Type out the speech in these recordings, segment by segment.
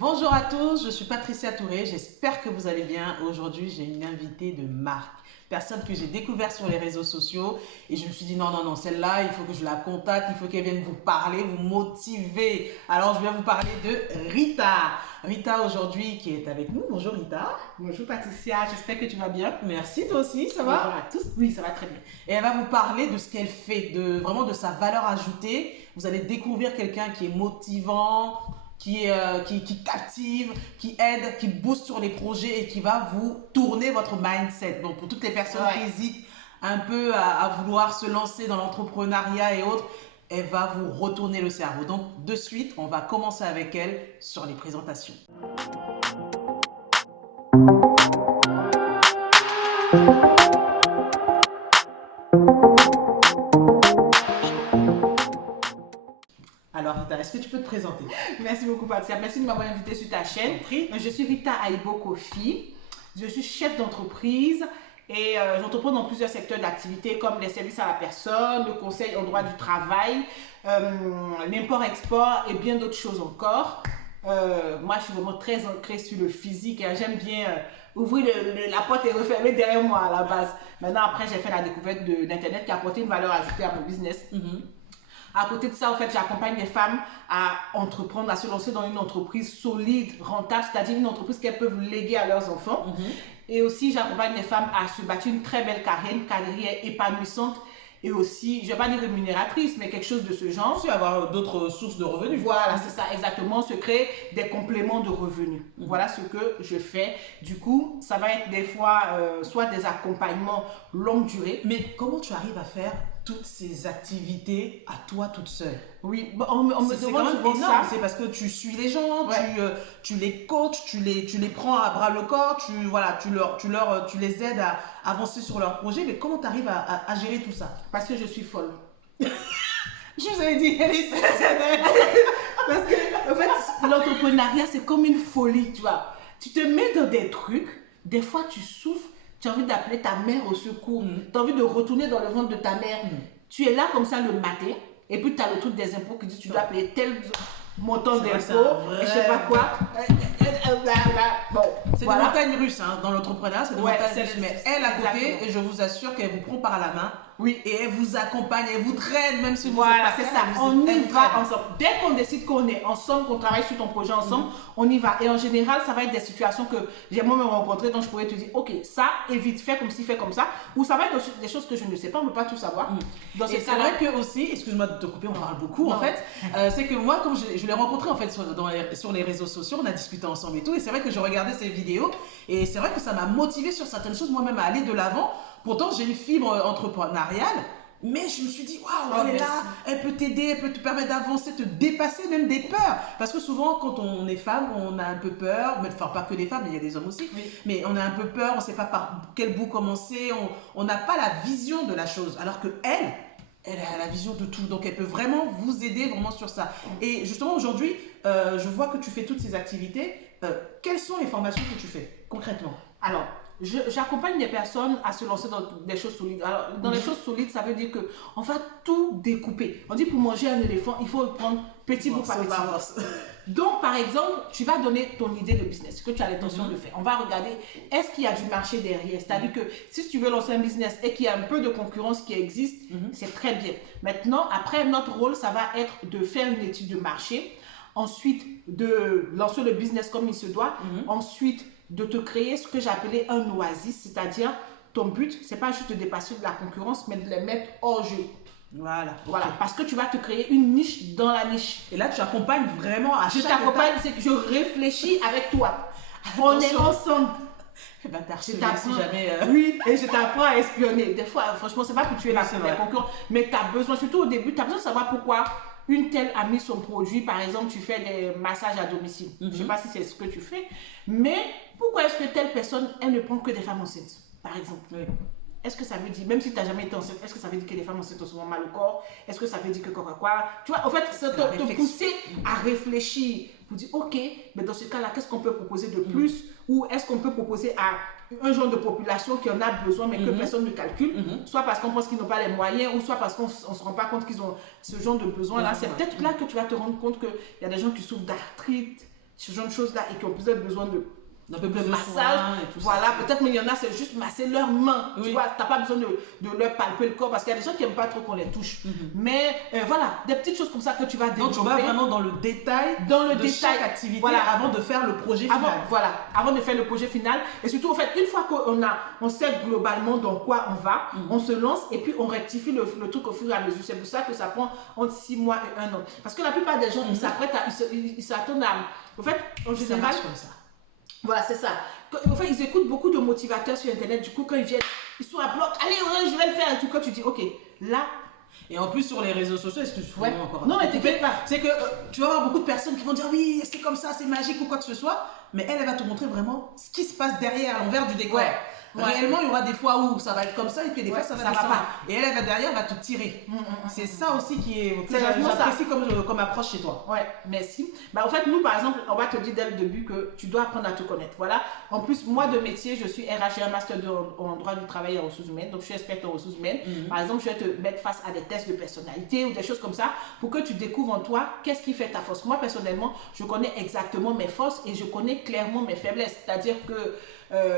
Bonjour à tous, je suis Patricia Touré, j'espère que vous allez bien. Aujourd'hui, j'ai une invitée de marque, personne que j'ai découvert sur les réseaux sociaux et je me suis dit non, celle-là, il faut que je la contacte, il faut qu'elle vienne vous parler, vous motiver. Alors, je vais vous parler de Rita. Rita aujourd'hui qui est avec nous. Bonjour Rita. Bonjour Patricia, j'espère que tu vas bien. Merci, toi aussi, ça Bonjour va? à tous. Oui, ça va très bien. Et elle va vous parler de ce qu'elle fait, vraiment de sa valeur ajoutée. Vous allez découvrir quelqu'un qui est motivant, qui captive, qui aide, qui booste sur les projets et qui va vous tourner votre mindset. Donc pour toutes les personnes qui hésitent un peu à vouloir se lancer dans l'entrepreneuriat et autres, elle va vous retourner le cerveau. Donc de suite, on va commencer avec elle sur les présentations. Alors Rita, est-ce que tu peux te présenter? Merci beaucoup Patricia, merci de m'avoir invité sur ta chaîne. Je suis Rita Aibo Kofi, je suis chef d'entreprise et j'entreprends dans plusieurs secteurs d'activité comme les services à la personne, le conseil en droit du travail, l'import-export et bien d'autres choses encore. Moi, je suis vraiment très ancrée sur le physique et j'aime bien ouvrir la porte et refermer derrière moi à la base. Maintenant, après, j'ai fait la découverte d'Internet qui a apporté une valeur ajoutée à mon business. À côté de ça, en fait, j'accompagne les femmes à entreprendre, à se lancer dans une entreprise solide, rentable, c'est-à-dire une entreprise qu'elles peuvent léguer à leurs enfants. Et aussi, j'accompagne les femmes à se bâtir une très belle carrière, une carrière épanouissante et aussi, je ne vais pas dire rémunératrice, mais quelque chose de ce genre. Aussi avoir d'autres sources de revenus. Voilà, c'est ça, exactement, se créer des compléments de revenus. Voilà ce que je fais. Du coup, ça va être des fois soit des accompagnements longue durée. Mais comment tu arrives à faire toutes ces activités à toi toute seule? Oui, on me demande souvent ça. C'est parce que tu suis les gens, Ouais. tu les coaches, tu les prends à bras le corps, tu les aides à avancer sur leur projet. Mais comment tu arrives à gérer tout ça? Parce que je suis folle. Je vous avais dit, elle est exceptionnelle. Parce que, en fait, l'entrepreneuriat, c'est comme une folie, tu vois. Tu te mets dans des trucs, des fois tu souffres, tu as envie d'appeler ta mère au secours, tu as envie de retourner dans le ventre de ta mère. Tu es là comme ça le matin, et puis tu as le truc des impôts qui dit tu dois payer tel montant d'impôts, et je sais pas quoi. Bon, C'est voilà. des montagnes russes hein, dans l'entrepreneuriat, c'est des Ouais, montagnes c'est- russes. Mais elle à côté, exactement. et je vous assure qu'elle vous prend par la main. Oui. Et elle vous accompagne, elle vous traîne, même si vous Voilà, êtes pas c'est fiers, ça. elle vous- On elle y vous va traîne. ensemble. Dès qu'on décide qu'on est ensemble, qu'on travaille sur ton projet ensemble, on y va. Et en général, ça va être des situations que j'aimerais me rencontrer, donc je pourrais te dire, ok, ça, évite, fais comme ci, fais comme ça. Ou ça va être aussi des choses que je ne sais pas, on ne peut pas tout savoir. Dans Et ces c'est cas-là, vrai que aussi, excuse-moi de te couper, on parle beaucoup Non. en fait, c'est que moi, comme je l'ai rencontré en fait sur les réseaux sociaux, on a discuté ensemble et tout, et c'est vrai que je regardais ses vidéos, et c'est vrai que ça m'a motivé sur certaines choses moi-même à aller de l'avant. Pourtant, j'ai une fibre entrepreneuriale, mais je me suis dit, waouh, elle est là, elle peut t'aider, elle peut te permettre d'avancer, te dépasser même des peurs. Parce que souvent, quand on est femme, on a un peu peur, mais enfin pas que les femmes, mais il y a des hommes aussi, Oui. mais on a un peu peur, on ne sait pas par quel bout commencer, on n'a pas la vision de la chose. Alors que elle a la vision de tout, donc elle peut vraiment vous aider vraiment sur ça. Et justement aujourd'hui, je vois que tu fais toutes ces activités. Quelles sont les formations que tu fais concrètement? alors, j'accompagne des personnes à se lancer dans des choses solides. Alors, dans les choses solides, ça veut dire que on va tout découper. On dit pour manger un éléphant, il faut le prendre petit bout par petit bout. Donc, par exemple, tu vas donner ton idée de business, ce que tu as l'intention de faire. On va regarder, est-ce qu'il y a du marché derrière? C'est-à-dire que si tu veux lancer un business et qu'il y a un peu de concurrence qui existe, c'est très bien. Maintenant, après, notre rôle, ça va être de faire une étude de marché, ensuite de lancer le business comme il se doit, ensuite de te créer ce que j'appelais un oasis, c'est-à-dire ton but, c'est pas juste de dépasser de la concurrence, mais de les mettre hors jeu. Voilà. Voilà, parce que tu vas te créer une niche dans la niche. Et là, tu accompagnes vraiment à Je chaque t'accompagne, étape. c'est que je réfléchis avec toi. On est Attention. ensemble. Eh ben, t'as Je harcelé si t'apprends. jamais. Oui, et je t'apprends à espionner. Des fois, franchement, c'est pas pour tuer Oui, la c'est vrai. concurrence, mais tu as besoin, surtout au début, tu as besoin de savoir pourquoi une telle a mis son produit. Par exemple, tu fais des massages à domicile. Je ne sais pas si c'est ce que tu fais, mais pourquoi est-ce que telle personne, elle ne prend que des femmes enceintes, par exemple? Oui. Est-ce que ça veut dire, même si tu n'as jamais été enceinte, est-ce que ça veut dire que les femmes enceintes ont souvent mal au corps? Est-ce que ça veut dire que quoi? Tu vois, en fait, c'est te pousser à réfléchir pour dire, ok, mais dans ce cas-là, qu'est-ce qu'on peut proposer de plus? Ou est-ce qu'on peut proposer à un genre de population qui en a besoin, mais que personne ne calcule, soit parce qu'on pense qu'ils n'ont pas les moyens, ou soit parce qu'on ne se rend pas compte qu'ils ont ce genre de besoin-là. C'est peut-être là que tu vas te rendre compte qu'il y a des gens qui souffrent d'arthrite, ce genre de choses-là et qui ont peut-être besoin d'un peu plus de massage, soin et tout voilà, ça. peut-être, mais il y en a, c'est juste masser leurs mains, Oui. tu vois, t'as pas besoin de leur palper le corps, parce qu'il y a des gens qui n'aiment pas trop qu'on les touche, mais voilà, des petites choses comme ça que tu vas développer. Donc tu vas vraiment dans le détail de chaque activité, voilà, avant de faire le projet final. Avant de faire le projet final, et surtout, en fait, une fois on sait globalement dans quoi on va, on se lance, et puis on rectifie le truc au fur et à mesure. C'est pour ça que ça prend entre 6 mois et 1 an, parce que la plupart des gens, ils s'apprêtent ils s'attendent à, en fait, en général, comme ça. Voilà, c'est ça. En fait, ils écoutent beaucoup de motivateurs sur Internet. Du coup, quand ils viennent, ils sont à bloc. Allez, je vais le faire. Et tout, quand tu dis, ok, là. Et en plus, sur les réseaux sociaux, est-ce que tu Ouais. encore Non, mais t'inquiète pas. C'est que tu vas avoir beaucoup de personnes qui vont dire oui, c'est comme ça, c'est magique ou quoi que ce soit. Mais elle va te montrer vraiment ce qui se passe derrière, à l'envers du décor. Ouais. Réellement, il y aura des fois où ça va être comme ça et puis des fois ça va descendre. pas. Et elle va derrière, va te tirer. C'est ça aussi que j'apprécie comme approche chez toi. Ouais, merci. Bah, en fait, nous, par exemple, on va te dire dès le début que tu dois apprendre à te connaître. Voilà. En plus, moi, de métier, je suis RH et un master en droit du travail et en ressources humaines. Donc, je suis experte en ressources humaines. Par exemple, je vais te mettre face à des tests de personnalité ou des choses comme ça pour que tu découvres en toi qu'est-ce qui fait ta force. Moi, personnellement, je connais exactement mes forces et je connais clairement mes faiblesses. C'est-à-dire que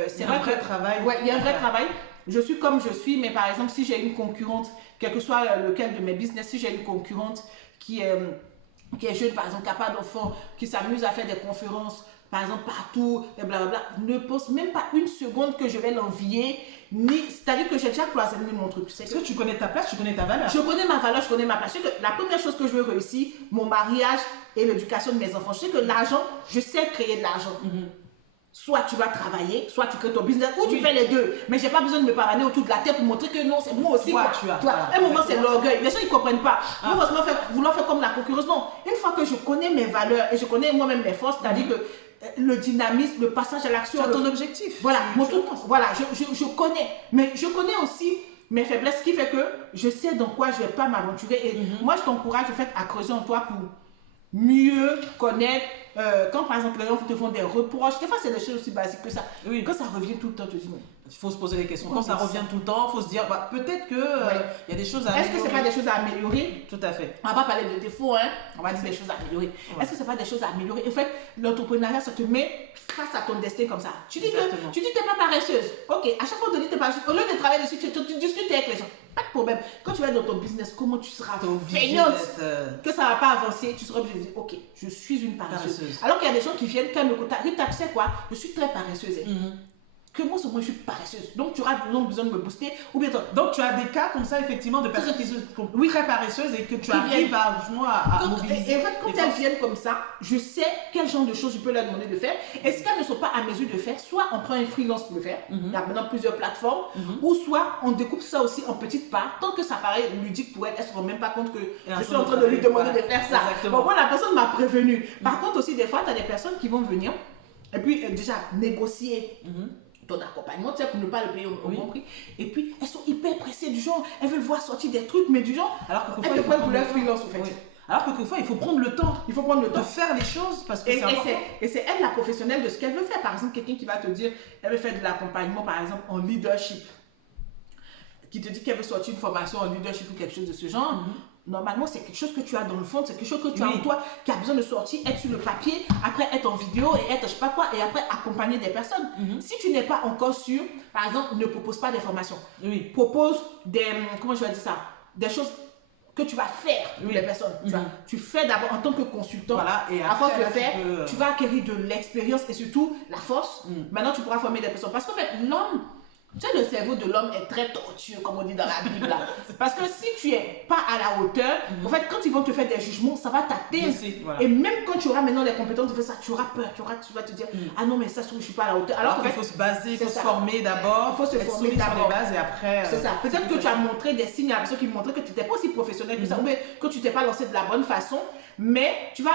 c'est vrai que travail. Ouais, il y a un vrai travail. Je suis comme je suis, mais par exemple, si j'ai une concurrente, quel que soit lequel de mes business, si j'ai une concurrente qui est jeune, par exemple, qui n'a pas d'enfant, qui s'amuse à faire des conférences, par exemple, partout, et blablabla, ne pense même pas une seconde que je vais l'envier, c'est-à-dire que j'ai déjà cloisonné mon truc. Parce que tu connais ta place, tu connais ta valeur. Je connais ma valeur, je connais ma place. Je sais que la première chose que je veux réussir, mon mariage et l'éducation de mes enfants. Je sais que l'argent, je sais créer de l'argent. Soit tu vas travailler, soit tu crées ton business, ou tu fais les deux. Mais j'ai pas besoin de me pavaner autour de la tête pour montrer que non, c'est moi aussi. Un moment, c'est l'orgueil. Les gens, ils comprennent pas. Vous vouloir faire comme la concurrence. Non. Une fois que je connais mes valeurs et je connais moi-même mes forces, c'est-à-dire que le dynamisme, le passage à l'action. Tu as ton objectif. Voilà, je connais. Mais je connais aussi mes faiblesses, ce qui fait que je sais dans quoi je vais pas m'aventurer. Et moi, je t'encourage en fait à creuser en toi pour mieux connaître. Quand par exemple les gens te font des reproches, des fois c'est des choses aussi basiques que ça. Oui. Quand ça revient tout le temps, tu te dis mais il faut se poser des questions. Quand ça revient tout le temps, il faut se dire bah, peut-être que y a des choses à améliorer. Est-ce que c'est pas des choses à améliorer? Tout à fait. On va pas parler de défauts, hein. On va dire des choses à améliorer. Ouais. Est-ce que c'est pas des choses à améliorer? En fait, l'entrepreneuriat, ça te met face à ton destin comme ça. Tu dis que tu dis t'es pas paresseuse. Ok, à chaque fois on te dit t'es paresseuse. Au lieu de travailler dessus, tu discutes avec les gens. Pas de problème. Quand tu vas dans ton business, comment tu seras feignante que ça va pas avancer, tu seras obligé de dire ok, je suis une paresseuse. Alors qu'il y a des gens qui viennent quand me contactent. Rita, tu sais quoi? Je suis très paresseuse. Que moi, je suis paresseuse. Donc, tu auras besoin de me booster. Ou bien, donc, tu as des cas comme ça, effectivement, de personnes qui sont très paresseuses et que tu arrives à mobiliser. Et en fait, quand elles viennent comme ça, je sais quel genre de choses je peux leur demander de faire. Et ce qu'elles ne sont pas à mesure de faire, soit on prend un freelance pour le faire. Il y a maintenant plusieurs plateformes. Ou soit on découpe ça aussi en petites parts. Tant que ça paraît ludique pour elles, elles ne se rendent même pas compte que je suis en train de lui demander de faire ça. Bon, moi, la personne m'a prévenu. Par contre, aussi, des fois, tu as des personnes qui vont venir et puis déjà négocier. Ton accompagnement, tu sais, pour ne pas le payer au bon prix. Et puis, elles sont hyper pressées du genre, elles veulent voir sortir des trucs, mais du genre, alors que elles te prennent pour leur freelance, en fait. Oui. Alors que quelquefois, il faut prendre le temps. Il faut prendre le temps de faire les choses parce que c'est important. Et c'est elle la professionnelle de ce qu'elle veut faire. Par exemple, quelqu'un qui va te dire, elle veut faire de l'accompagnement, par exemple, en leadership. Qui te dit qu'elle veut sortir une formation en leadership ou quelque chose de ce genre. Normalement, c'est quelque chose que tu as dans le fond, c'est quelque chose que tu as en toi, qui a besoin de sortir, être sur le papier, après être en vidéo et être je sais pas quoi, et après accompagner des personnes. Si tu n'es pas encore sûr, par exemple, ne propose pas des formations. Propose des, comment je vais dire ça, des choses que tu vas faire pour les personnes. Tu fais d'abord en tant que consultant, et à force de faire, tu vas acquérir de l'expérience et surtout la force. Maintenant, tu pourras former des personnes. Parce qu'en fait, l'homme, tu sais, le cerveau de l'homme est très tortueux, comme on dit dans la Bible. Là. Parce que si tu n'es pas à la hauteur, en fait, quand ils vont te faire des jugements, ça va t'atteindre. Et même quand tu auras maintenant les compétences de faire ça, tu auras peur, tu vas te dire, ah non, mais ça, je ne suis pas à la hauteur. Alors qu'il faut se baser, il faut se former d'abord, il faut se former d'abord sur les bases et après. C'est ça. Peut-être que tu as montré des signes à la personne qui montraient que tu n'étais pas aussi professionnel que ça, ou bien que tu t'es pas lancé de la bonne façon. Mais tu vas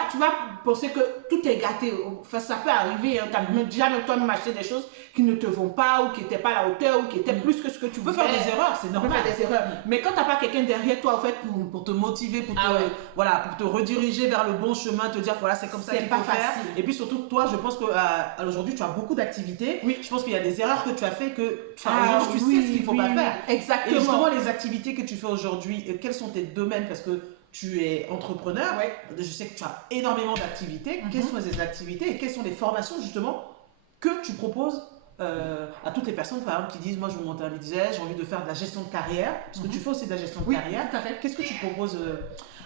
penser que tout est gâté. Enfin, ça peut arriver. Hein. Tu as déjà même toi-même acheté des choses qui ne te vont pas ou qui n'étaient pas à la hauteur ou qui étaient plus que ce que tu veux. Tu peux faire des erreurs, c'est normal. Tu peux faire des erreurs. Mais quand tu n'as pas quelqu'un derrière toi, en fait, pour te motiver, pour te rediriger vers le bon chemin, te dire voilà, c'est comme ça qu'il faut faire. Et puis surtout, toi, je pense qu'aujourd'hui, tu as beaucoup d'activités. Je pense qu'il y a des erreurs que tu as fait que aujourd'hui, tu sais ce qu'il ne faut pas faire. Exactement. Et justement, les activités que tu fais aujourd'hui, quels sont tes domaines? Parce que tu es entrepreneur, Ouais. je sais que tu as énormément d'activités. Mhm. Quelles sont ces activités et quelles sont les formations justement que tu proposes à toutes les personnes, par exemple, qui disent moi je veux monter un business, j'ai envie de faire de la gestion de carrière, parce que tu fais aussi de la gestion de Oui, carrière. tout à fait. Qu'est-ce que tu proposes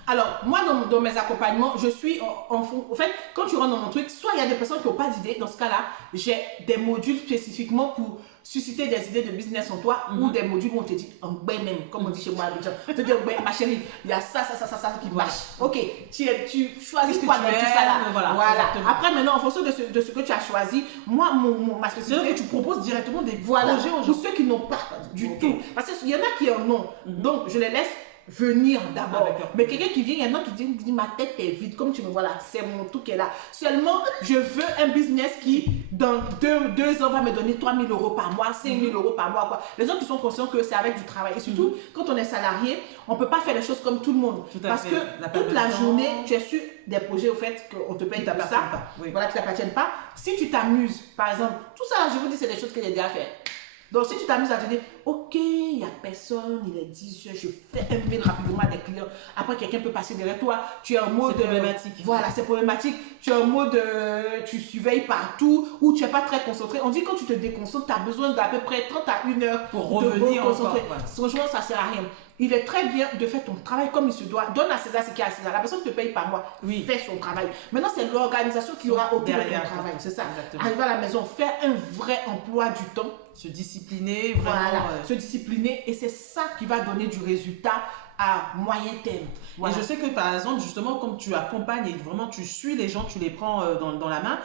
Alors, moi, dans mes accompagnements, je suis en fait, quand tu rentres dans mon truc, soit il y a des personnes qui n'ont pas d'idées. Dans ce cas-là, j'ai des modules spécifiquement pour susciter des idées de business en toi, ou des modules où on te dit, en ben même, comme on dit chez moi à Abidjan, on te dit, ben, ma chérie, il y a ça qui marche. Ok, tu choisis Qu'est-ce que quoi tu dans tout aimes, ça là. voilà, Voilà. exactement. Après, maintenant, en fonction de ce que tu as choisi, moi, ma C'est-à-dire spécificité, que tu proposes directement des voilà, projets aux pour gens. ceux qui n'ont pas du Ok. tout. Parce qu'il y en a qui en ont. Donc, je les laisse venir d'abord. Ah, d'accord. Mais quelqu'un qui vient, il y en a qui dit ma tête est vide, comme tu me vois là, c'est mon tout qui est là. Seulement, je veux un business qui, dans deux ans, va me donner 3 000 euros par mois, 5 000 euros par mois. Quoi. Les gens qui sont conscients que c'est avec du travail. Et surtout, quand on est salarié, on ne peut pas faire les choses comme tout le monde. Tout à Parce fait. que toute la journée, tu es sur des projets au fait qu'on te paye Qui pour ça. t'appartiennent pas, oui. Voilà, qui ne t'appartiennent pas. Si tu t'amuses, par exemple, tout ça, je vous dis, c'est des choses que j'ai déjà fait. Donc, si tu t'amuses à te dire, ok, il n'y a personne, il est 10 heures, je fais un mail rapidement à des clients. Après, quelqu'un peut passer derrière toi. Tu es en mode. C'est problématique. Voilà, c'est problématique. Tu es en mode. Tu surveilles partout ou tu n'es pas très concentré. On dit que quand tu te déconcentres, tu as besoin d'à peu près 30 à 1 heure Pour revenir te concentrer. encore, voilà. Franchement, ça ne sert à rien. Il est très bien de faire ton travail comme il se doit. Donne à César ce qu'il y a à César. La personne te paye par mois. Oui. Fais son travail. Maintenant, c'est l'organisation qui aura autour de Derrière, ton travail. C'est ça. exactement. Arriver à la maison, faire un vrai emploi du temps. Se discipliner, vraiment. Voilà, se discipliner et c'est ça qui va donner du résultat à moyen terme. Voilà. Et je sais que par exemple, justement, comme tu accompagnes et vraiment tu suis les gens, tu les prends dans la main,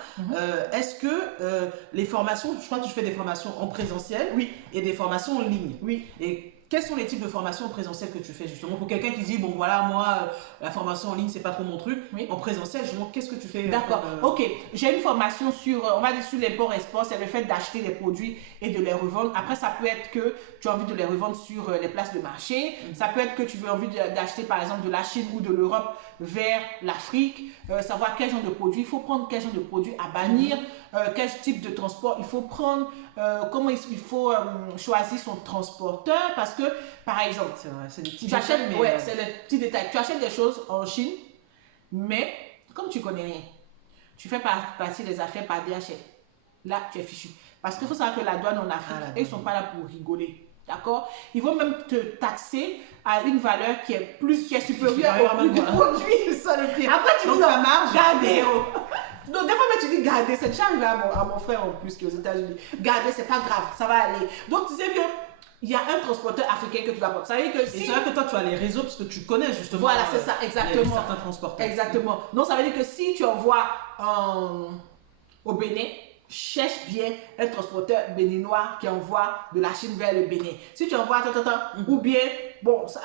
est-ce que les formations, je crois que tu fais des formations en présentiel Oui. et des formations en ligne. Oui. Et quels sont les types de formations en présentiel que tu fais justement pour quelqu'un qui dit, bon voilà, moi, la formation en ligne, c'est pas trop mon truc. Oui. En présentiel, justement, qu'est-ce que tu fais D'accord. Ok. J'ai une formation sur, on va dire sur l'import-export, c'est le fait d'acheter des produits et de les revendre. Après, ça peut être que tu as envie de les revendre sur les places de marché. Ça peut être que tu veux envie d'acheter par exemple de la Chine ou de l'Europe vers l'Afrique. Savoir quel genre de produit il faut prendre, quel genre de produit à bannir, quel type de transport il faut prendre, comment il faut choisir son transporteur. Parce que, par exemple, C'est vrai, c'est des petits tu achètes, détails, mais, ouais, c'est les petits détails. Tu achètes des choses en Chine, mais comme tu connais rien, tu fais partie des affaires par DHL. Là, tu es fichu. Parce qu'il faut savoir que la douane en Afrique, la douane. ils ne sont pas là pour rigoler. D'accord? Ils vont même te taxer à une valeur qui est supérieure au prix du produit. C'est ça le pire. Après, tu Donc, dis ta non, marge. gardez. Donc, des fois, mais tu dis gardez. C'est déjà arrivé à mon frère en plus qui est aux États-Unis. Gardez, c'est pas grave, ça va aller. Donc, tu sais que il y a un transporteur africain que tu vas prendre. Ça veut dire que Et c'est vrai que toi, tu as les réseaux parce que tu connais justement. Voilà, c'est ça, exactement. Certains transporteurs. Exactement. Donc, ça veut dire que si tu envoies au Bénin, cherche bien un transporteur béninois qui envoie de la Chine vers le Bénin. Si tu envoies, ou bien, bon, ça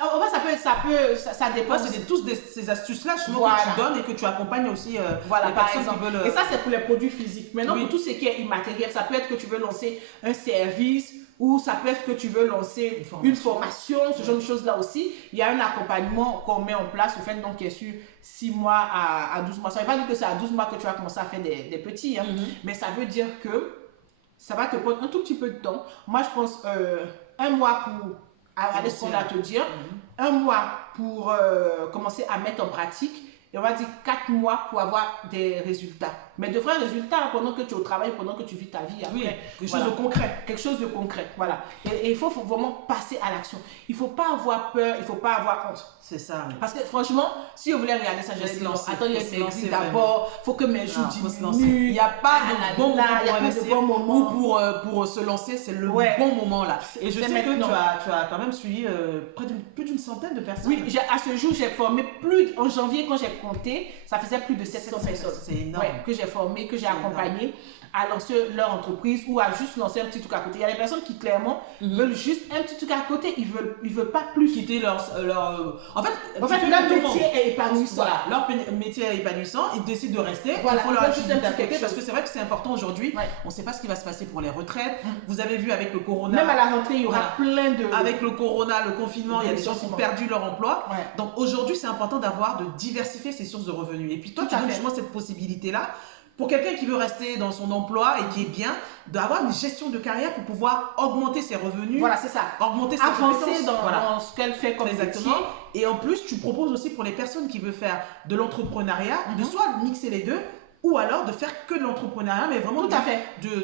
dépend. C'est tous ces astuces-là justement Voilà. que tu donnes et que tu accompagnes aussi Voilà, les par personnes exemple. qui veulent. Et ça, c'est pour les produits physiques. Maintenant, Oui. pour tout ce qui est immatériel, ça peut être que tu veux lancer un service ou ça peut être que tu veux lancer une formation, ce genre de choses-là aussi. Il y a un accompagnement qu'on met en place, au fait, donc, qui est sur 6 mois à 12 mois. Ça ne veut pas dire que c'est à 12 mois que tu vas commencer à faire des petits, hein, mais ça veut dire que ça va te prendre un tout petit peu de temps. Moi, je pense 1 mois pour regarder ce qu'on a à te dire, 1 mois pour commencer à mettre en pratique, et on va dire 4 mois pour avoir des résultats. Mais de vrais résultats pendant que tu es au travail, pendant que tu vis ta vie. Après, Oui, quelque voilà. chose de concret. Quelque chose de concret, voilà. Et il faut vraiment passer à l'action. Il ne faut pas avoir peur, il ne faut pas avoir honte. C'est ça. Oui. Parce que franchement, si je voulais regarder ça, Faut j'allais se dire non, lancer, attends, il y a faut se des lancer grilles d'abord, il faut que mes joues Faut se lancer. Il diminuent. n'y a pas Ah de là bon là, moment il y a pour pas de investir bon moment. ou pour se lancer, c'est le Ouais. bon moment là. Et je C'est sais maintenant. que tu as quand même suivi plus d'une centaine de personnes. Oui, à ce jour, j'ai formé en janvier, quand j'ai compté, ça faisait plus de 700 personnes. C'est énorme. Ouais, que j'ai formé, que j'ai accompagné à lancer leur entreprise ou à juste lancer un petit truc à côté. Il y a des personnes qui clairement veulent juste un petit truc à côté, ils veulent pas plus. Quitter leur en fait Leur métier est épanouissant. Voilà, leur métier est épanouissant, ils décident de rester, Voilà, il faut ils leur veulent juste ajouter un à petit côté quelque parce chose. que c'est vrai que c'est important aujourd'hui. Ouais. On ne sait pas ce qui va se passer pour les retraites. Vous avez vu avec le corona. Même à la rentrée, il y aura plein de... Avec le corona, le confinement, il y a des gens qui ont Effectivement. perdu leur emploi. Ouais. Donc aujourd'hui, c'est important de diversifier ses sources de revenus. Et puis toi, Tout tu à donnes fait. justement cette possibilité-là Pour quelqu'un qui veut rester dans son emploi et qui est bien, d'avoir une gestion de carrière pour pouvoir augmenter ses revenus. Voilà, c'est ça. Augmenter ses avancer compétences. dans ce qu'elle fait comme Exactement. métier. Et en plus, tu proposes aussi pour les personnes qui veulent faire de l'entrepreneuriat, de soit mixer les deux, ou alors de faire que de l'entrepreneuriat, mais vraiment Tout à fait.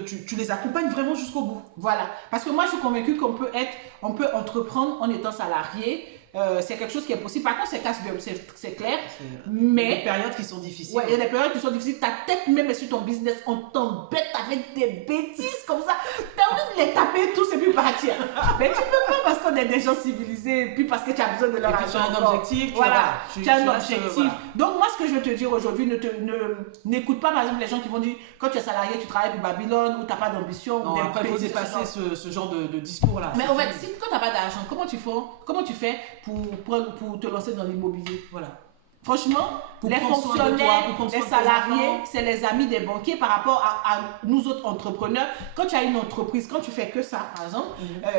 Tu les accompagnes vraiment jusqu'au bout. Voilà. Parce que moi, je suis convaincue qu'on peut entreprendre en étant salarié. C'est quelque chose qui est possible. Par contre, c'est casse-gueule, c'est clair. Mais il y a des périodes qui sont difficiles. Ouais, il y a des périodes qui sont difficiles. Ta tête même est sur ton business. On t'embête avec des bêtises comme ça. T'as envie de les taper tous et puis partir. Mais tu peux pas parce qu'on est des gens civilisés. Puis parce que tu as besoin de leur argent. Tu as un objectif. Voilà. Tu as un objectif. Voilà. Donc, moi, ce que je veux te dire aujourd'hui, n'écoute pas, par exemple, les gens qui vont dire quand tu es salarié, tu travailles pour Babylone ou tu n'as pas d'ambition. Non, après, il faut dépasser ce genre de discours-là. Mais en fait, si quand tu n'as pas d'argent, comment tu fais pour te lancer dans l'immobilier? Voilà. Franchement, les fonctionnaires, les salariés, c'est les amis des banquiers par rapport à nous autres entrepreneurs. Quand tu as une entreprise, quand tu fais que ça, par exemple,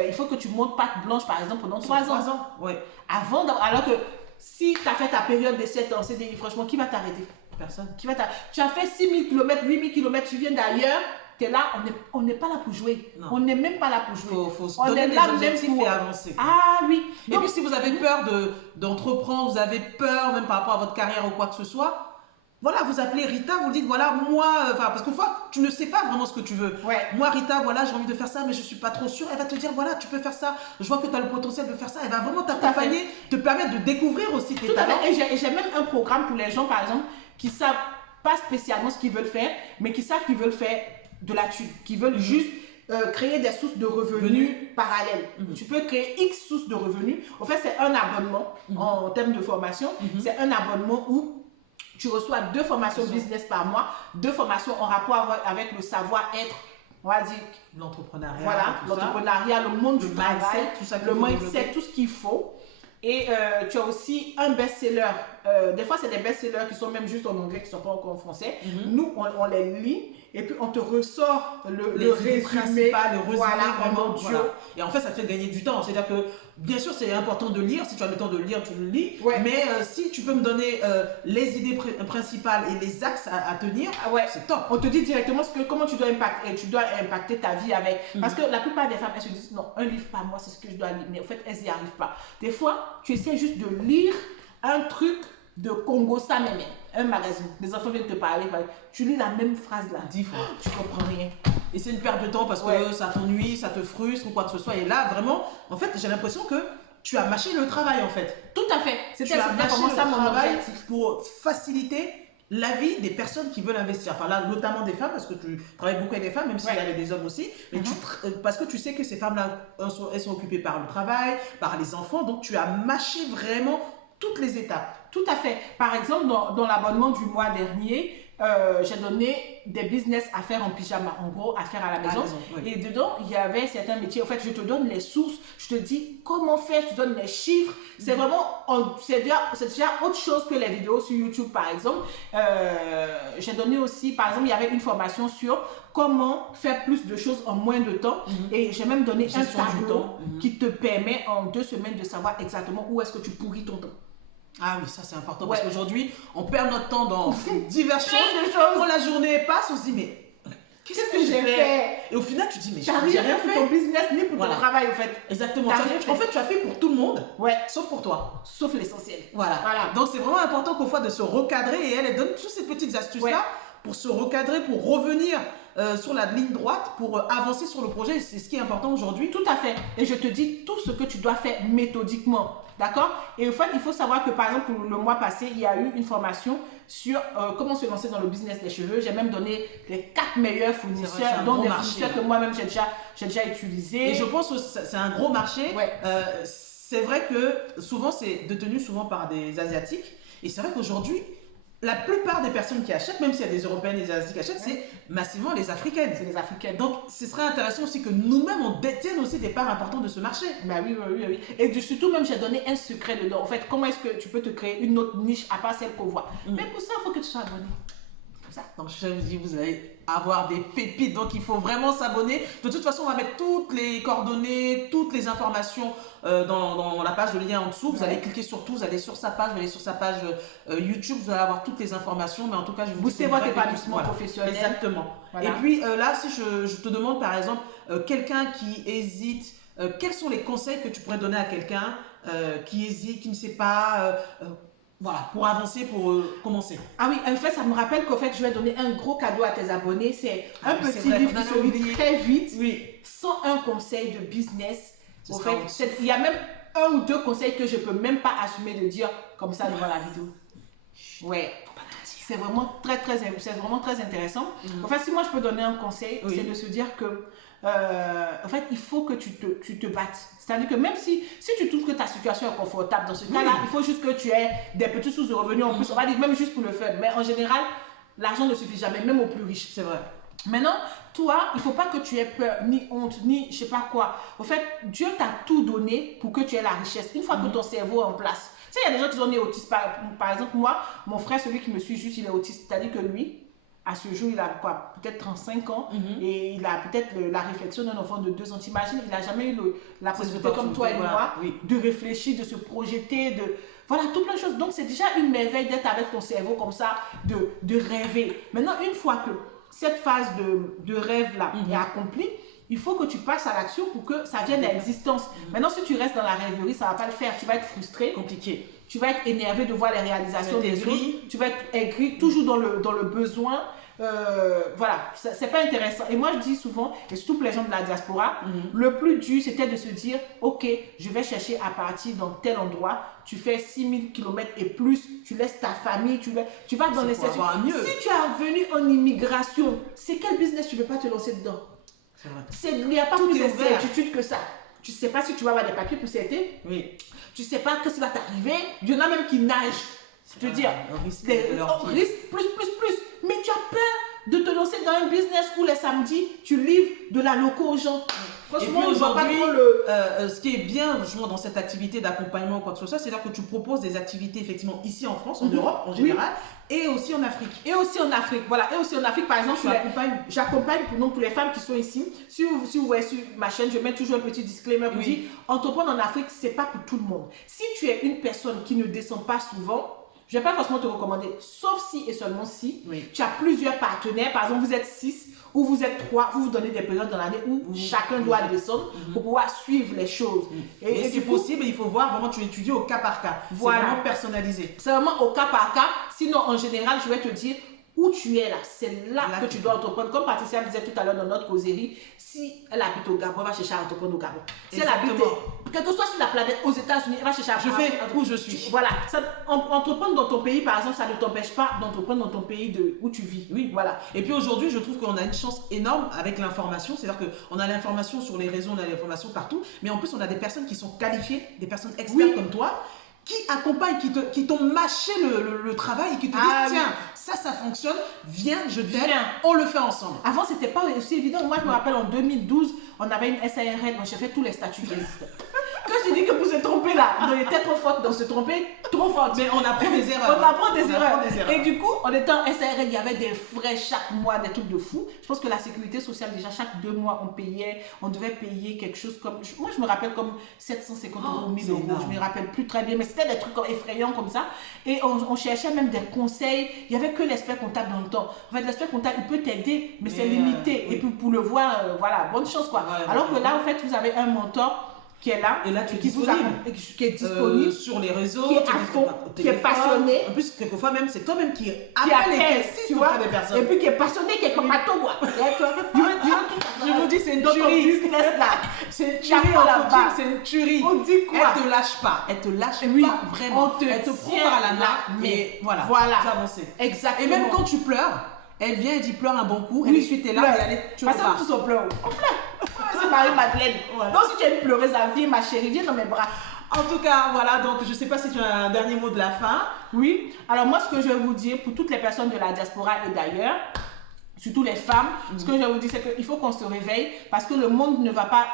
il faut que tu montes patte blanche, par exemple, pendant 3 ans. Ouais. Alors que si tu as fait ta période de 7 ans, CDI, franchement, qui va t'arrêter? Personne. Tu as fait 6 000 km, 8 000 km, tu viens d'ailleurs. Tu es là, on n'est pas là pour jouer. Non. On n'est même pas là pour jouer. Faut se donner des objectifs et avancer. Ah oui. Et puis si vous avez peur d'entreprendre, vous avez peur même par rapport à votre carrière ou quoi que ce soit, voilà, vous appelez Rita, vous dites voilà, moi, parce que fois, tu ne sais pas vraiment ce que tu veux. Ouais. Moi, Rita, voilà, j'ai envie de faire ça, mais je ne suis pas trop sûre. Elle va te dire voilà, tu peux faire ça. Je vois que tu as le potentiel de faire ça. Elle va vraiment t'accompagner, te permettre de découvrir aussi tes talents. Et j'ai même un programme pour les gens, par exemple, qui savent pas spécialement ce qu'ils veulent faire, mais qui savent qu'ils veulent faire de la thune, qui veulent juste créer des sources de revenus parallèles. Tu peux créer X sources de revenus. En fait, c'est un abonnement en termes de formation. C'est un abonnement où tu reçois 2 formations business par mois, 2 formations en rapport avec le savoir-être, on va dire l'entrepreneuriat. Voilà, l'entrepreneuriat, le monde du travail, tout ça, le mindset, tout ce qu'il faut. Et tu as aussi un best-seller. Des fois, c'est des best-sellers qui sont même juste en anglais, qui ne sont pas encore en français. Nous, on les lit et puis on te ressort le résumé principal, le résumé voilà, vraiment. voilà. Et en fait, ça te fait gagner du temps. C'est-à-dire que, bien sûr, c'est important de lire. Si tu as le temps de lire, tu le lis. Ouais. Mais si tu peux me donner les idées principales et les axes à tenir, c'est top. On te dit directement comment tu dois impacter ta vie avec. Parce que la plupart des femmes, elles se disent non, un livre par mois, c'est ce que je dois lire. Mais en fait, elles n'y arrivent pas. Des fois, tu essaies juste de lire un truc de Congo Sameme, un magazine. Les enfants viennent te parler, tu lis la même phrase là. 10 fois. Tu comprends rien. Et c'est une perte de temps parce que ça t'ennuie, ça te frustre ou quoi que ce soit. Et là, vraiment, en fait, j'ai l'impression que tu as mâché le travail en fait. Tout à fait. Tu as mâché le travail pour faciliter la vie des personnes qui veulent investir. Enfin là, notamment des femmes, parce que tu travailles beaucoup avec des femmes, même s'il y a des hommes aussi. Mais parce que tu sais que ces femmes-là, elles sont occupées par le travail, par les enfants. Donc, tu as mâché vraiment toutes les étapes. Tout à fait. Par exemple, dans l'abonnement du mois dernier, j'ai donné des business à faire en pyjama, en gros, à faire à la maison. Et dedans, il y avait certains métiers. En fait, je te donne les sources, je te dis comment faire, je te donne les chiffres. C'est vraiment, c'est déjà autre chose que les vidéos sur YouTube, par exemple. J'ai donné aussi, par exemple, il y avait une formation sur comment faire plus de choses en moins de temps. Et j'ai même donné un tableau qui te permet en 2 semaines de savoir exactement où est-ce que tu pourris ton temps. Ah oui, ça c'est important parce qu'aujourd'hui, on perd notre temps dans diverses choses. Quand la journée passe, on se dit mais qu'est-ce que j'ai fait? Et au final, tu te dis mais j'ai rien fait. Pour ton business ni pour ton travail en fait. Exactement. En fait, tu as fait pour tout le monde, sauf pour toi. Sauf l'essentiel. Voilà. Donc c'est vraiment important qu'au fois de se recadrer et elle donne toutes ces petites astuces-là pour se recadrer, pour revenir sur la ligne droite, pour avancer sur le projet. C'est ce qui est important aujourd'hui. Tout à fait. Et je te dis tout ce que tu dois faire méthodiquement. D'accord? Et en fait, il faut savoir que par exemple, le mois passé, il y a eu une formation sur comment se lancer dans le business des cheveux. J'ai même donné les 4 meilleurs fournisseurs, dont des fournisseurs que moi-même j'ai déjà utilisés. Et je pense que c'est un gros marché. C'est vrai que souvent, c'est détenu souvent par des Asiatiques. Et c'est vrai qu'aujourd'hui, la plupart des personnes qui achètent, même s'il y a des Européennes et des Asiatiques qui achètent, c'est massivement les Africaines. C'est les Africaines. Donc, ce serait intéressant aussi que nous-mêmes, on détienne aussi des parts importantes de ce marché. Bah oui. Et surtout, même, j'ai donné un secret dedans. En fait, comment est-ce que tu peux te créer une autre niche à part celle qu'on voit? Mais pour ça, il faut que tu sois abonné. Donc, je vous dis, vous allez avoir des pépites. Donc, il faut vraiment s'abonner. De toute façon, on va mettre toutes les coordonnées, toutes les informations dans la page de lien en dessous. Vous allez cliquer sur tout, vous allez sur sa page, vous allez sur sa page YouTube, vous allez avoir toutes les informations. Mais en tout cas, je vous dis, boostez votre épanouissement professionnel. Exactement. Voilà. Et puis là, si je te demande par exemple, quelqu'un qui hésite, quels sont les conseils que tu pourrais donner à quelqu'un qui hésite, qui ne sait pas voilà, pour avancer, pour commencer. Ah oui, en fait, ça me rappelle qu'en fait, je vais donner un gros cadeau à tes abonnés. C'est un petit livre qui se lit très vite, 101 conseils de business. En fait, il y a même 1 ou 2 conseils que je ne peux même pas assumer de dire comme ça devant la vidéo. Ouais, c'est vraiment très intéressant. En fait, si moi je peux donner un conseil, c'est de se dire que en fait, il faut que tu te battes. C'est-à-dire que même si tu trouves que ta situation est confortable, dans ce cas-là, il faut juste que tu aies des petits sources de revenus en plus. On va dire même juste pour le fun. Mais en général, l'argent ne suffit jamais, même aux plus riches. C'est vrai. Maintenant, toi, il ne faut pas que tu aies peur, ni honte, ni je sais pas quoi. En fait, Dieu t'a tout donné pour que tu aies la richesse. Une fois que ton cerveau est en place. Tu sais, il y a des gens qui sont nés autistes. Par exemple, moi, mon frère, celui qui me suit juste, il est autiste. C'est-à-dire que lui, à ce jour, il a quoi, peut-être 35 ans et il a peut-être la réflexion d'un enfant de 2 ans. T'imagines, il n'a jamais eu la possibilité comme toi et moi de réfléchir, de se projeter, voilà, tout plein de choses. Donc, c'est déjà une merveille d'être avec ton cerveau comme ça, de rêver. Maintenant, une fois que cette phase de rêve-là est accomplie, il faut que tu passes à l'action pour que ça vienne à l'existence. Maintenant, si tu restes dans la rêverie, ça ne va pas le faire. Tu vas être frustré. Compliqué. Tu vas être énervé de voir les réalisations des autres. Tu vas être aigri, toujours dans le besoin. Voilà, c'est pas intéressant. Et moi, je dis souvent, et surtout pour les gens de la diaspora, le plus dur, c'était de se dire, ok, je vais chercher à partir dans tel endroit. Tu fais 6000 km et plus, tu laisses ta famille, tu vas dans les sections. Si tu es venu en immigration, c'est quel business tu ne veux pas te lancer dedans? Il n'y a pas plus d'incertitude que ça. Tu ne sais pas si tu vas avoir des papiers pour cet été. Tu ne sais pas ce qui va t'arriver. Il y en a même qui nagent. Je veux dire, risque plus. Mais tu as peur de te lancer dans un business où les samedis, tu livres de la loco aux gens. Franchement, aujourd'hui, ce qui est bien justement dans cette activité d'accompagnement ou quoi que ce soit, c'est-à-dire que tu proposes des activités effectivement ici en France, en Europe en général, et aussi en Afrique. Voilà. Et aussi en Afrique, par exemple, j'accompagne pour les femmes qui sont ici. Si vous voyez sur ma chaîne, je mets toujours un petit disclaimer pour dire, entreprendre en Afrique, c'est pas pour tout le monde. Si tu es une personne qui ne descend pas souvent, je ne vais pas forcément te recommander, sauf si et seulement si tu as plusieurs partenaires. Par exemple, vous êtes 6 ou vous êtes 3, vous donnez des périodes dans l'année où chacun doit descendre pour pouvoir suivre les choses. Et c'est possible, il faut voir, vraiment tu étudies au cas par cas. Voilà. C'est vraiment personnalisé. C'est vraiment au cas par cas. Sinon, en général, je vais te dire où tu es là. C'est là que tu dois entreprendre. Comme Patricia disait tout à l'heure dans notre causerie, si elle habite au Gabon, elle va chercher à entreprendre au Gabon. Si elle habite, quelle que soit sur la planète, aux États-Unis, elle va chercher à entreprendre. Je fais où je suis. Voilà. Entreprendre dans ton pays, par exemple, ça ne t'empêche pas d'entreprendre dans ton pays où tu vis. Oui, voilà. Et puis aujourd'hui, je trouve qu'on a une chance énorme avec l'information. C'est-à-dire qu'on a l'information sur les réseaux, on a l'information partout. Mais en plus, on a des personnes qui sont qualifiées, des personnes expertes comme toi, qui accompagnent, qui t'ont mâché le travail et qui te disent, tiens, ça fonctionne, viens, je t'aide, on le fait ensemble. Avant, c'était pas aussi évident. Moi, je me rappelle en 2012, on avait une SARL, j'ai fait tous les statuts qui existent. Quand je dis que pour se tromper là, on était trop forte dans se tromper, trop forte. Mais on apprend des erreurs. On apprend des erreurs. Et du coup, on était en SARL, il y avait des frais chaque mois, des trucs de fou. Je pense que la sécurité sociale, déjà, chaque 2 mois, on devait payer quelque chose comme, moi je me rappelle comme 750 euros, 1000 euros. Je me rappelle plus très bien, mais c'était des trucs effrayants comme ça. Et on cherchait même des conseils. Il n'y avait que l'expert comptable dans le temps. En fait, l'expert comptable, il peut t'aider, mais c'est limité. Et puis pour le voir, voilà, bonne chance quoi. Alors que là, en fait, vous avez un mentor qui est là, et là tu es qui est disponible sur les réseaux, qui est à fond, qui est passionné. En plus, quelquefois même, c'est toi-même qui appelle les caisses, tu vois, des personnes. Et puis qui est passionné, qui est comme à toi. Je vous dis, c'est une tuerie. C'est une tuerie là-bas. C'est une tuerie. On dit quoi? Elle te lâche pas. Elle te lâche pas vraiment. Elle te prend par la main, mais voilà. Tu avances. Exactement. Et même quand tu pleures, elle vient et dit pleure un bon coup, elle essuie tes larmes et allez, tu repars. Parce que tous on pleure. On pleure. C'est Marie-Madeleine. Donc si tu es une pleureuse à vie, ma chérie, viens dans mes bras. En tout cas, voilà, donc je ne sais pas si tu as un dernier mot de la fin. Oui, alors moi ce que je vais vous dire pour toutes les personnes de la diaspora et d'ailleurs, surtout les femmes, ce que je vais vous dire c'est qu'il faut qu'on se réveille parce que le monde ne va pas...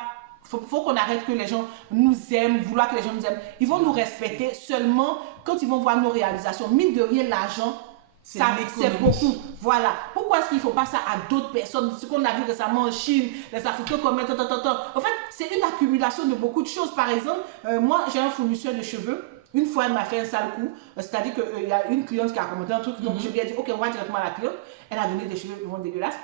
Faut qu'on arrête que les gens nous aiment, vouloir que les gens nous aiment. Ils vont nous respecter seulement quand ils vont voir nos réalisations. Mine de rien, l'argent, c'est c'est beaucoup. Voilà. Pourquoi est-ce qu'il ne faut pas ça à d'autres personnes? Ce qu'on a vu récemment en Chine, les Africains comme En fait, c'est une accumulation de beaucoup de choses. Par exemple, moi, j'ai un fournisseur de cheveux. Une fois, elle m'a fait un sale coup. C'est-à-dire qu'il y a une cliente qui a commenté un truc. Donc, je lui ai dit, OK, on va directement à la cliente. Elle a donné des cheveux vraiment dégueulasses.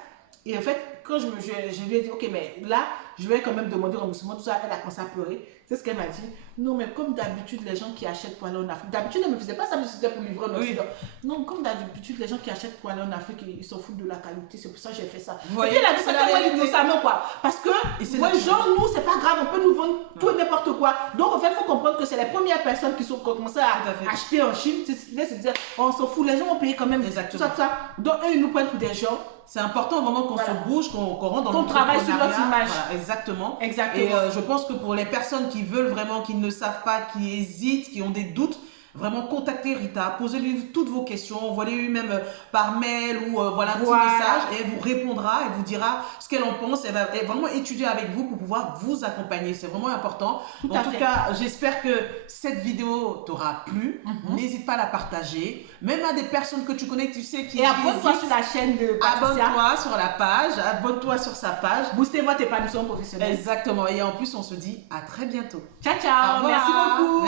Et en fait, quand je lui ai dit, OK, mais là, je vais quand même demander remboursement, tout ça, elle a commencé à pleurer. C'est ce qu'elle m'a dit. Non, mais comme d'habitude, les gens qui achètent pour aller en Afrique, d'habitude, elle ne me faisait pas ça, mais c'était pour livrer en Occident. Non, comme d'habitude, les gens qui achètent pour aller en Afrique, ils s'en foutent de la qualité. C'est pour ça que j'ai fait ça. Et puis, elle a dit ça tellement innocemment, quoi. Parce que, ouais, genre, nous, c'est pas grave, on peut nous vendre tout et n'importe quoi. Donc, en fait, il faut comprendre que c'est les premières personnes qui ont commencé à acheter en Chine. C'est se dire, on s'en fout, les gens ont payé quand même. Exactement. Tout ça. Donc, eux, ils nous prennent pour des gens. C'est important vraiment qu'on se bouge, qu'on rentre dans qu'on travaille sur notre image. Voilà, exactement. Exactement. Et je pense que pour les personnes qui veulent vraiment, qui ne savent pas, qui hésitent, qui ont des doutes, vraiment contactez Rita, posez-lui toutes vos questions, envoyez-lui même par mail ou voilà un petit message et elle vous répondra, elle vous dira ce qu'elle en pense, elle va vraiment étudier avec vous pour pouvoir vous accompagner, c'est vraiment important. En tout cas, j'espère que cette vidéo t'aura plu, n'hésite pas à la partager, même à des personnes que tu connais, tu sais qui... Et abonne-toi sur la chaîne de Patricia. Abonne-toi sur la page, abonne-toi sur sa page. Boostez votre épanouissement professionnel. Exactement, et en plus on se dit à très bientôt. Ciao, ciao, merci beaucoup.